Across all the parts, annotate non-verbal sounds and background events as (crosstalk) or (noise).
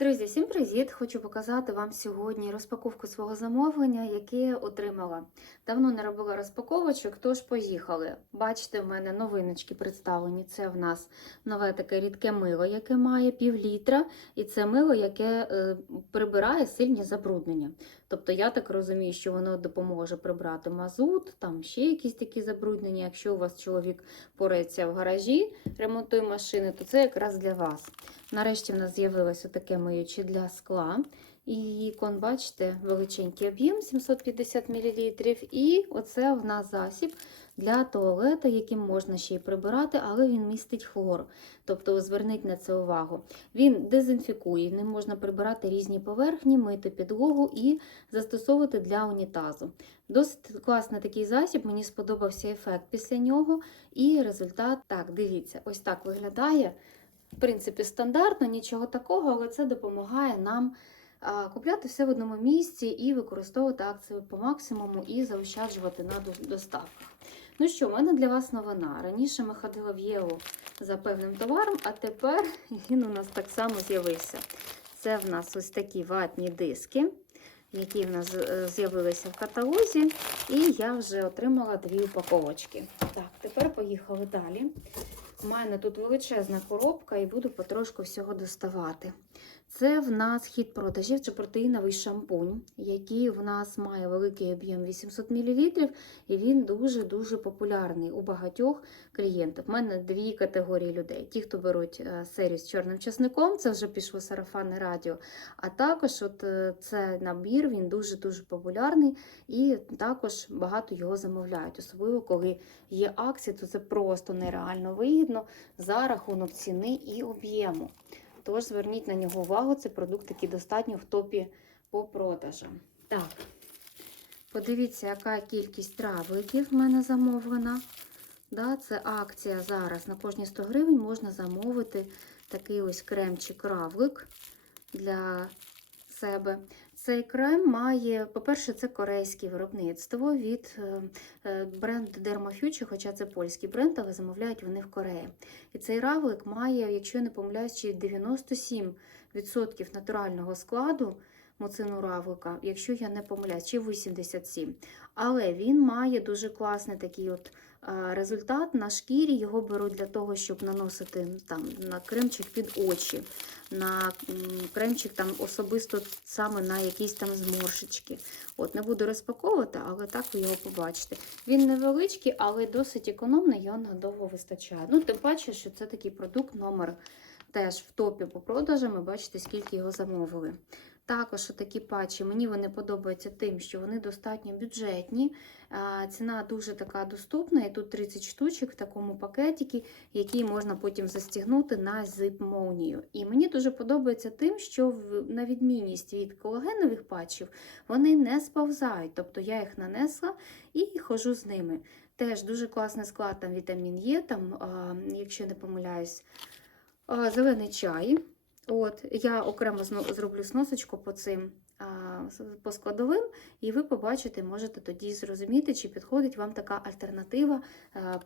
Друзі, всім привіт! Хочу показати вам сьогодні розпаковку свого замовлення, яке отримала. Давно не робила розпаковочок, тож поїхали. Бачите, в мене новиночки представлені. Це в нас нове таке рідке мило, яке має пів літра, і це мило, яке е, прибирає сильні забруднення. Тобто, я так розумію, що воно допоможе прибрати мазут, там ще якісь такі забруднення. Якщо у вас чоловік порається в гаражі, ремонтує машини, то це якраз для вас. Нарешті в нас з'явилося таке миюче для скла. І ікон, бачите, величенький об'єм 750 мл. І оце в нас засіб для туалета, яким можна ще й прибирати, але він містить хлор. Тобто зверніть на це увагу. Він дезінфікує, ним можна прибирати різні поверхні, мити підлогу і застосовувати для унітазу. Досить класний такий засіб, мені сподобався ефект після нього. І результат, так, дивіться, ось так виглядає. В принципі, стандартно, нічого такого, але це допомагає нам купляти все в одному місці і використовувати акцію по максимуму і заощаджувати на доставках. Ну що, в мене для вас новина. Раніше ми ходили в Єву за певним товаром, а тепер (laughs) він у нас так само з'явився. Це в нас ось такі ватні диски, які в нас е, з'явилися в каталозі, і я вже отримала дві упаковочки. Так, тепер поїхали далі. У мене тут величезна коробка і буду потрошку всього доставати. Це в нас хід продажів це протеїновий шампунь, який в нас має великий об'єм 800 мл, і він дуже-дуже популярний у багатьох клієнтів. У мене дві категорії людей: ті, хто беруть е, серію з чорним часником, це вже пішло сарафанне радіо. А також от е, це набір, він дуже-дуже популярний і також багато його замовляють, особливо коли є акції, то це просто нереально вигідно за рахунок ціни і об'єму. Тож зверніть на нього увагу, це продукт, який достатньо в топі по продажам. Так, подивіться, яка кількість травликів в мене замовлена. Да, це акція зараз. На кожні 100 гривень можна замовити такий ось кремчик-равлик для себе. Цей крем має, по-перше, це корейське виробництво від е, е, бренду Dermafuture, хоча це польський бренд, але замовляють вони в Кореї. І цей равлик має, якщо я не помиляюсь, чи 97% натурального складу моцину равлика, якщо я не помиляюсь, чи 87%. Але він має дуже класний такий от результат на шкірі. Його беруть для того, щоб наносити там, на кремчик під очі, на кремчик там особисто саме на якісь там зморшечки. От Не буду розпаковувати, але так ви його побачите. Він невеличкий, але досить економний, його надовго вистачає. Ну, тим паче, що це такий продукт номер теж в топі по продажам. і бачите, скільки його замовили. Також такі патчі, мені вони подобаються тим, що вони достатньо бюджетні. Ціна дуже така доступна. І тут 30 штучок в такому пакетикі, який можна потім застігнути на зип-молнію. І мені дуже подобається тим, що на відмінність від колагенових патчів вони не сповзають. Тобто я їх нанесла і ходжу з ними. Теж дуже класний склад, там вітамін Є, там, якщо не помиляюсь, зелений чай. От, Я окремо зроблю сносочку по цим по складовим, і ви побачите, можете тоді зрозуміти, чи підходить вам така альтернатива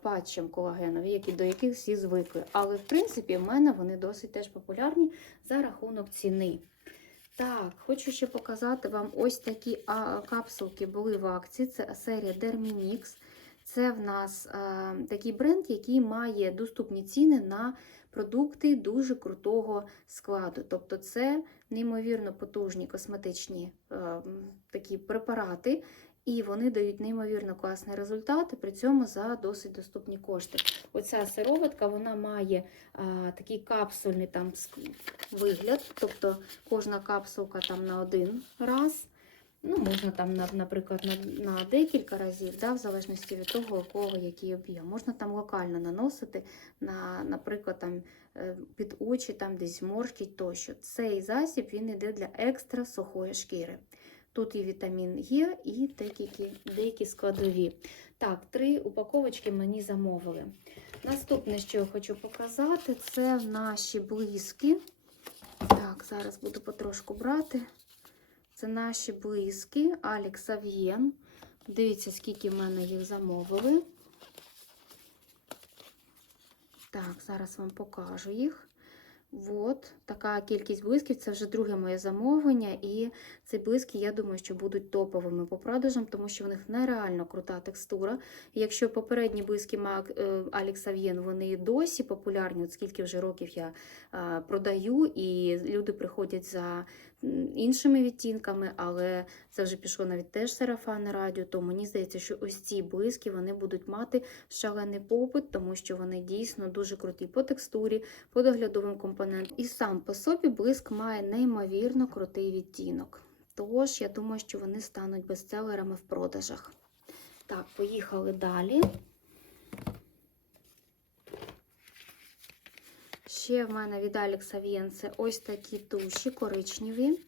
патчам колагенові, які, до яких всі звикли. Але, в принципі, в мене вони досить теж популярні за рахунок ціни. Так, хочу ще показати вам ось такі капсулки були в акції. Це серія Dermimix. Це в нас а, такий бренд, який має доступні ціни на продукти дуже крутого складу. Тобто це неймовірно потужні косметичні е, такі препарати, і вони дають неймовірно класний результат, при цьому за досить доступні кошти. Оця сироватка вона має а, такий капсульний там вигляд, тобто кожна капсулка там на один раз. Ну, можна там, наприклад, на, на декілька разів, да, в залежності від того, у кого який об'єм. Можна там локально наносити, на, наприклад, там, е, під очі, там десь зморшки тощо. Цей засіб він йде для екстра сухої шкіри. Тут і вітамін Е, і деякі, деякі складові. Так, три упаковочки мені замовили. Наступне, що я хочу показати, це наші блиски. Так, зараз буду потрошку брати. Це наші близькі Алікс Ав'єн. Дивіться, скільки в мене їх замовили. Так, зараз вам покажу їх. От така кількість блисків. Це вже друге моє замовлення. І ці блиски, я думаю, що будуть топовими по продажам, тому що в них нереально крута текстура. Якщо попередні блиски Мак Алекс Ав'єн, вони досі популярні, от скільки вже років я продаю, і люди приходять за іншими відтінками, але це вже пішло навіть теж сарафанне радіо, то мені здається, що ось ці блиски вони будуть мати шалений попит, тому що вони дійсно дуже круті по текстурі, по доглядовим компонентам. І сам по собі блиск має неймовірно крутий відтінок. Тож, я думаю, що вони стануть бестселерами в продажах. Так, поїхали далі. Ще в мене від Alex В'єнце ось такі туші коричневі.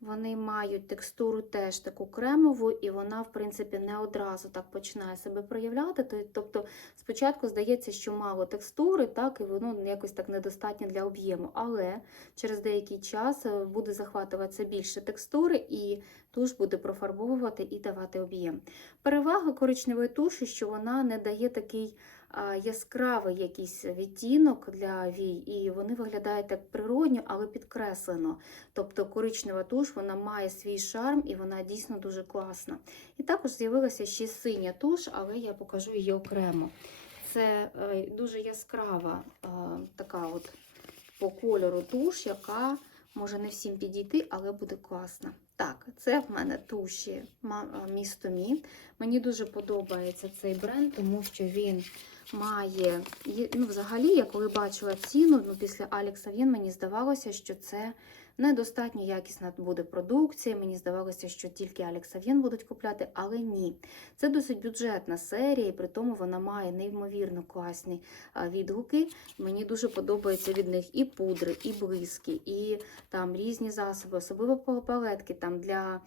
Вони мають текстуру теж таку кремову, і вона, в принципі, не одразу так починає себе проявляти. Тобто, спочатку здається, що мало текстури, так, і воно якось так недостатньо для об'єму. Але через деякий час е, буде захватуватися більше текстури, і туш буде профарбовувати і давати об'єм. Перевага коричневої туші, що вона не дає такий яскравий якийсь відтінок для вій, і вони виглядають так природньо, але підкреслено. Тобто коричнева туш вона має свій шарм і вона дійсно дуже класна. І також з'явилася ще синя туш, але я покажу її окремо. Це е, дуже яскрава е, така от по кольору туш, яка може не всім підійти, але буде класна. Так, це в мене туші ма- е, місто Мі. Мені дуже подобається цей бренд, тому що він має. Ну, взагалі, я коли бачила ціну, ну, після Алекса Він мені здавалося, що це недостатньо якісна буде продукція. Мені здавалося, що тільки Алекса Він будуть купляти, але ні. Це досить бюджетна серія, і при тому вона має неймовірно класні відгуки. Мені дуже подобається від них і пудри, і блиски, і там різні засоби, особливо палетки там для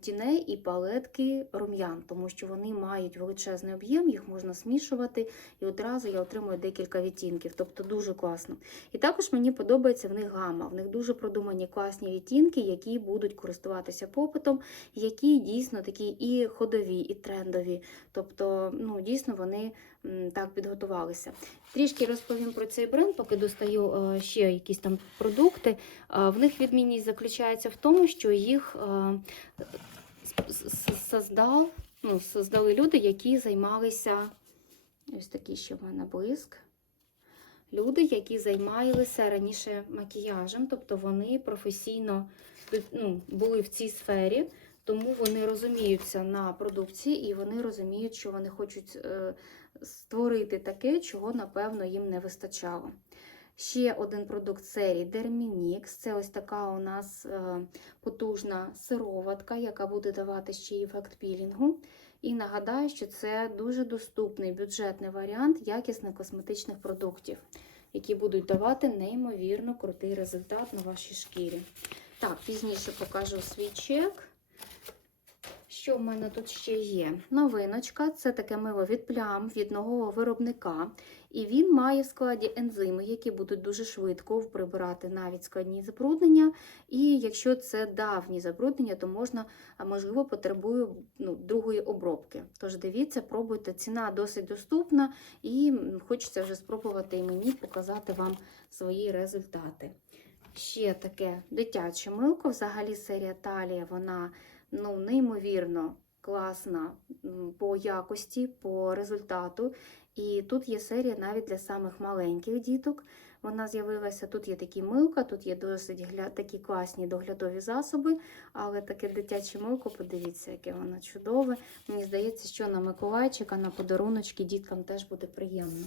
тіней і палетки рум'ян, тому що вони мають величезний об'єм, їх можна смішувати, і одразу я отримую декілька відтінків, тобто дуже класно. І також мені подобається в них гама. В них дуже продумані класні відтінки, які будуть користуватися попитом, які дійсно такі і ходові, і трендові. Тобто, ну дійсно вони так підготувалися. Трішки розповім про цей бренд, поки достаю е, ще якісь там продукти. Е, В них відмінність заключається в тому, що їх е, создав, ну, создали люди, які займалися. Ось такий ще в мене блиск. Люди, які займалися раніше макіяжем, тобто вони професійно ну, були в цій сфері, тому вони розуміються на продукції і вони розуміють, що вони хочуть створити таке, чого, напевно, їм не вистачало. Ще один продукт серії Derminix. Це ось така у нас е, потужна сироватка, яка буде давати ще й ефект пілінгу. І нагадаю, що це дуже доступний бюджетний варіант якісних косметичних продуктів, які будуть давати неймовірно крутий результат на вашій шкірі. Так, пізніше покажу свій чек. Що в мене тут ще є? Новиночка це таке мило від плям від нового виробника. І він має в складі ензими, які будуть дуже швидко прибирати навіть складні забруднення. І якщо це давні забруднення, то можна, можливо, потребує ну, другої обробки. Тож дивіться, пробуйте, ціна досить доступна, і хочеться вже спробувати і мені показати вам свої результати. Ще таке дитяче милко. Взагалі серія Талія, вона ну, неймовірно класна по якості, по результату. І тут є серія навіть для самих маленьких діток. Вона з'явилася. Тут є такі милка, тут є досить гля... такі класні доглядові засоби, але таке дитяче милко, подивіться, яке воно чудове. Мені здається, що на Миколайчика, на подаруночки діткам теж буде приємно.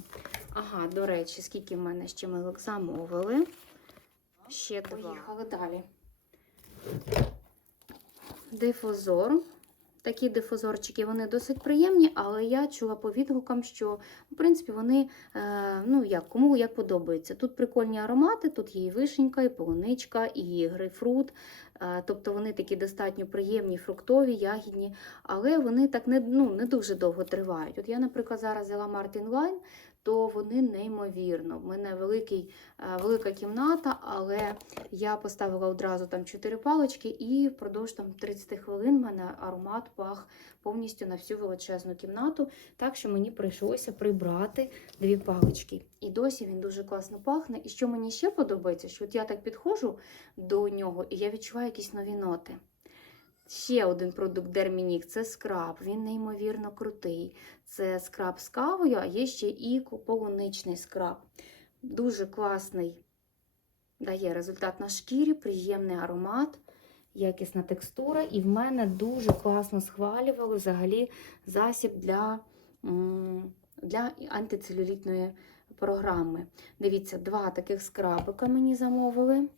Ага, до речі, скільки в мене ще милок замовили. Ще два. Поїхали далі. Дифузор. Такі дифузорчики, вони досить приємні, але я чула по відгукам, що в принципі вони е, ну як кому як подобається. Тут прикольні аромати, тут є і вишенька, і полуничка, і грейпфрут. Е, тобто вони такі достатньо приємні, фруктові, ягідні, але вони так не, ну, не дуже довго тривають. От я, наприклад, зараз взяла Martin Line, то вони неймовірно. В мене великий, е, велика кімната, але я поставила одразу там 4 палички, і впродовж там 30 хвилин в мене аромат пах повністю на всю величезну кімнату. Так що мені прийшлося прибрати дві палички. І досі він дуже класно пахне. І що мені ще подобається, що от я так підходжу до нього, і я відчуваю якісь нові ноти. Ще один продукт Дермінік це скраб. Він неймовірно крутий. Це скраб з кавою, а є ще і полуничний скраб. Дуже класний дає результат на шкірі, приємний аромат, якісна текстура. І в мене дуже класно схвалювали взагалі засіб для, для антицелюлітної програми. Дивіться, два таких скрабика мені замовили.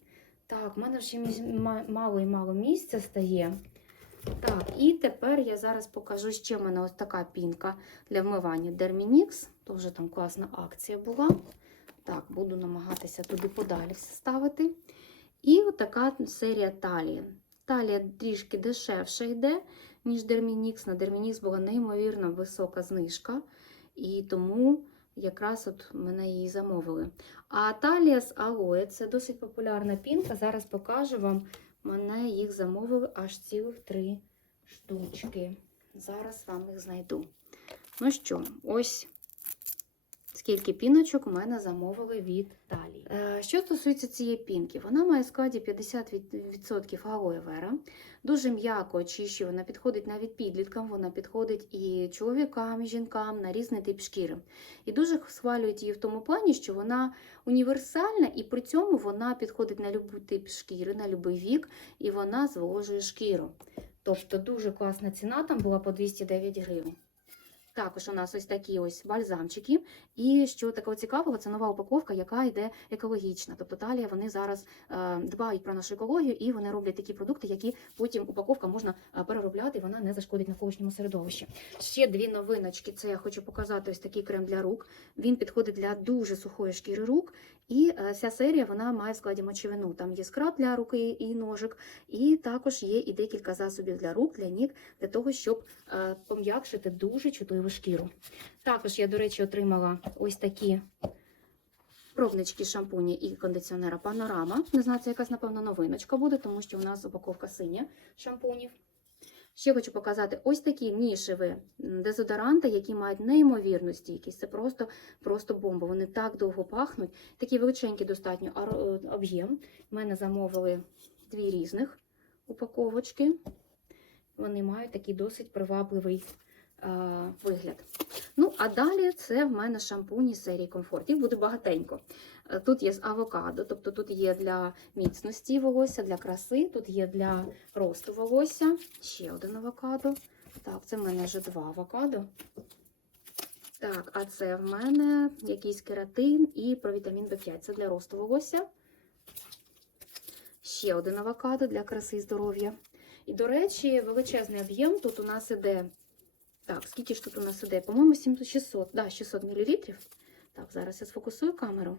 Так, в мене ще мало і мало місця стає. Так, і тепер я зараз покажу ще в мене ось така пінка для вмивання Derminix. Тоже там класна акція була. Так, буду намагатися туди подалі все ставити. І отака серія талії. Талія трішки дешевше йде, ніж Derminix. На Derminix була неймовірно висока знижка. І тому якраз от мене її замовили. А талія з алоє це досить популярна пінка. Зараз покажу вам. Мене їх замовили аж цілих три штучки. Зараз вам їх знайду. Ну що, ось скільки піночок у мене замовили від Талії. Е, Що стосується цієї пінки, вона має в складі 50% алоє вера. Дуже м'яко очищує, вона підходить навіть підліткам, вона підходить і чоловікам, і жінкам на різний тип шкіри. І дуже схвалюють її в тому плані, що вона універсальна, і при цьому вона підходить на будь-який тип шкіри, на будь-який вік, і вона зволожує шкіру. Тобто дуже класна ціна, там була по 209 гривень. Також у нас ось такі ось бальзамчики. І що такого цікавого, це нова упаковка, яка йде екологічна. Тобто Талія вони зараз е, дбають про нашу екологію і вони роблять такі продукти, які потім упаковка можна е, переробляти, і вона не зашкодить навколишньому середовищі. Ще дві новиночки. Це я хочу показати ось такий крем для рук. Він підходить для дуже сухої шкіри рук. І е, ця серія вона має в складі мочевину. Там є скраб для руки і ножик, і також є і декілька засобів для рук, для ніг, для того, щоб пом'якшити дуже чутливу шкіру. Також я, до речі, отримала ось такі пробнички шампуні і кондиціонера Панорама. Не знаю, це якась, напевно, новиночка буде, тому що у нас упаковка синя шампунів. Ще хочу показати ось такі нішеві дезодоранти, які мають неймовірну стійкість. Це просто, просто бомба. Вони так довго пахнуть. Такі величенькі достатньо е, об'єм. У мене замовили дві різних упаковочки. Вони мають такий досить привабливий вигляд. Ну, а далі це в мене шампуні серії комфорт. Їх буде багатенько. Е, Тут є з авокадо, тобто тут є для міцності волосся, для краси, тут є для росту волосся. Ще один авокадо. Так, це в мене вже два авокадо. Так, а це в мене якийсь кератин і провітамін В5. Це для росту волосся. Ще один авокадо для краси і здоров'я. І, до речі, величезний об'єм тут у нас іде. Так, скільки ж тут у нас іде? По-моєму, 600, да, 600 мл. Так, зараз я сфокусую камеру.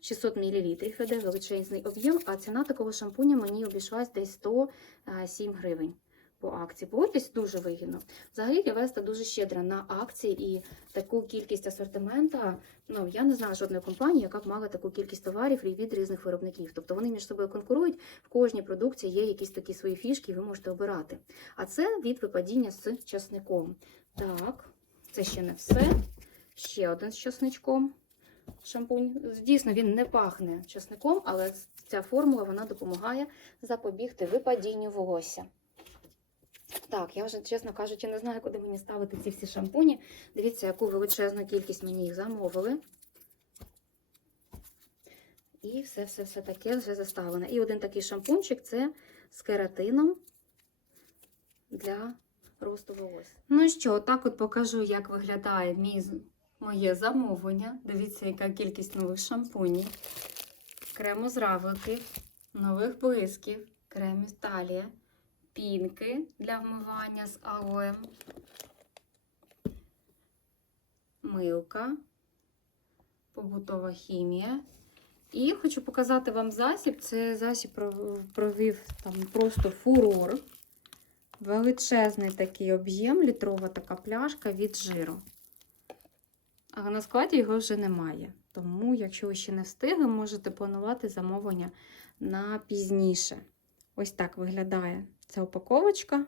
600 мл іде величезний об'єм, а ціна такого шампуня мені обійшлась десь 107 гривень по акції. Погодьтесь, дуже вигідно. Взагалі Лівеста дуже щедра на акції і таку кількість асортимента. Ну, я не знаю жодної компанії, яка б мала таку кількість товарів від різних виробників. Тобто вони між собою конкурують, в кожній продукції є якісь такі свої фішки, і ви можете обирати. А це від випадіння з часником. Так, це ще не все. Ще один з часничком. Шампунь. Дійсно, він не пахне часником, але ця формула вона допомагає запобігти випадінню волосся. Так, я вже, чесно кажучи, не знаю, куди мені ставити ці всі шампуні. Дивіться, яку величезну кількість мені їх замовили. І все-все-все таке вже заставлено. І один такий шампунчик це з кератином для росту волосся. Ну що, так от покажу, як виглядає мій, моє замовлення. Дивіться, яка кількість нових шампунів, крему з равликів, нових блисків, кремів талія, пінки для вмивання з алоєм, милка, побутова хімія. І хочу показати вам засіб. Це засіб провів там просто фурор. Величезний такий об'єм, літрова така пляшка від жиру. а на складі його вже немає. Тому, якщо ви ще не встигли, можете планувати замовлення на пізніше. Ось так виглядає ця упаковочка.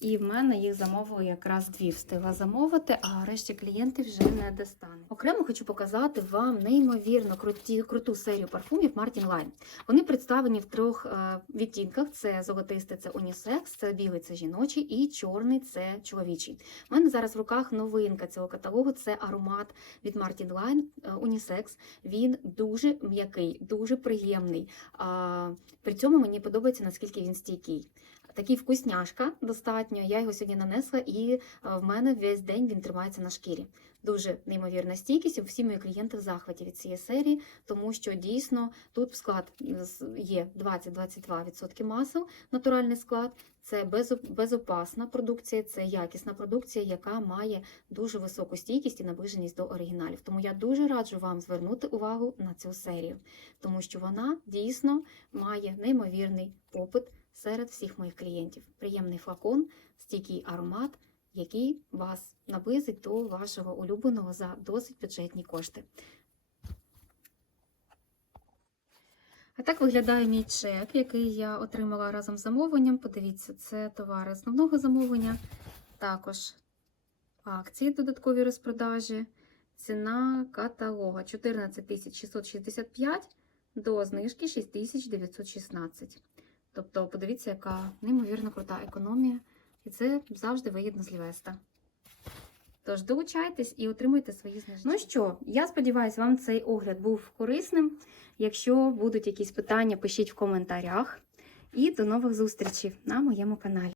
І в мене їх замовили якраз дві. Встигла замовити, а решті клієнтів вже не достане. Окремо хочу показати вам неймовірно круті, круту серію парфумів Martin Line. Вони представлені в трьох е, відтінках: це золотистий, це унісекс, це білий, це жіночий, і чорний це чоловічий. У мене зараз в руках новинка цього каталогу. Це аромат від Martin Line е, унісекс. Він дуже м'який, дуже приємний. А, при цьому мені подобається, наскільки він стійкий. Такий вкусняшка достатньо. Я його сьогодні нанесла, і е, в мене весь день він тримається на шкірі. Дуже неймовірна стійкість. Всі мої клієнти в захваті від цієї серії, тому що дійсно тут в склад з- є 20-22% масел, натуральний склад. Це безо- безопасна продукція, це якісна продукція, яка має дуже високу стійкість і наближеність до оригіналів. Тому я дуже раджу вам звернути увагу на цю серію, тому що вона дійсно має неймовірний попит серед всіх моїх клієнтів. Приємний флакон, стійкий аромат, який вас наблизить до вашого улюбленого за досить бюджетні кошти. А так виглядає мій чек, який я отримала разом з замовленням. Подивіться, це товари основного замовлення, також акції додаткові розпродажі. Ціна каталога 14 665 до знижки 6916. Тобто, подивіться, яка неймовірно крута економія, і це завжди вигідно з Лівеста. Тож долучайтесь і отримуйте свої знижки. Ну що, я сподіваюся, вам цей огляд був корисним. Якщо будуть якісь питання, пишіть в коментарях. І до нових зустрічей на моєму каналі.